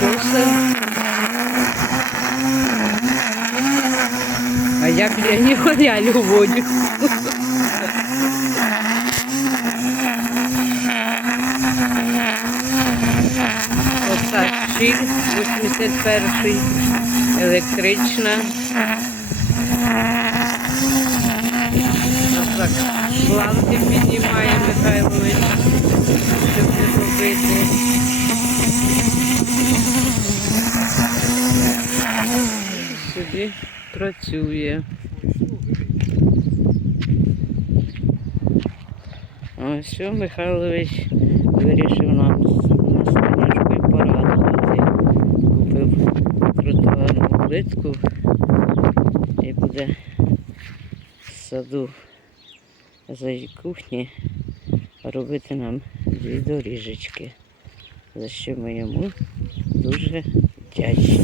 косив. А я біля нього лялю водю. Ота щіль 81 електрична. Отак планки піднімає Михайлович, щоб не побити. Собі працює. Ось Михайлович вирішив нам з сонечкою порадувати. Купив тротуарну плитку і буде в саду за кухні робити нам дві доріжечки, за що ми йому дуже вдячні.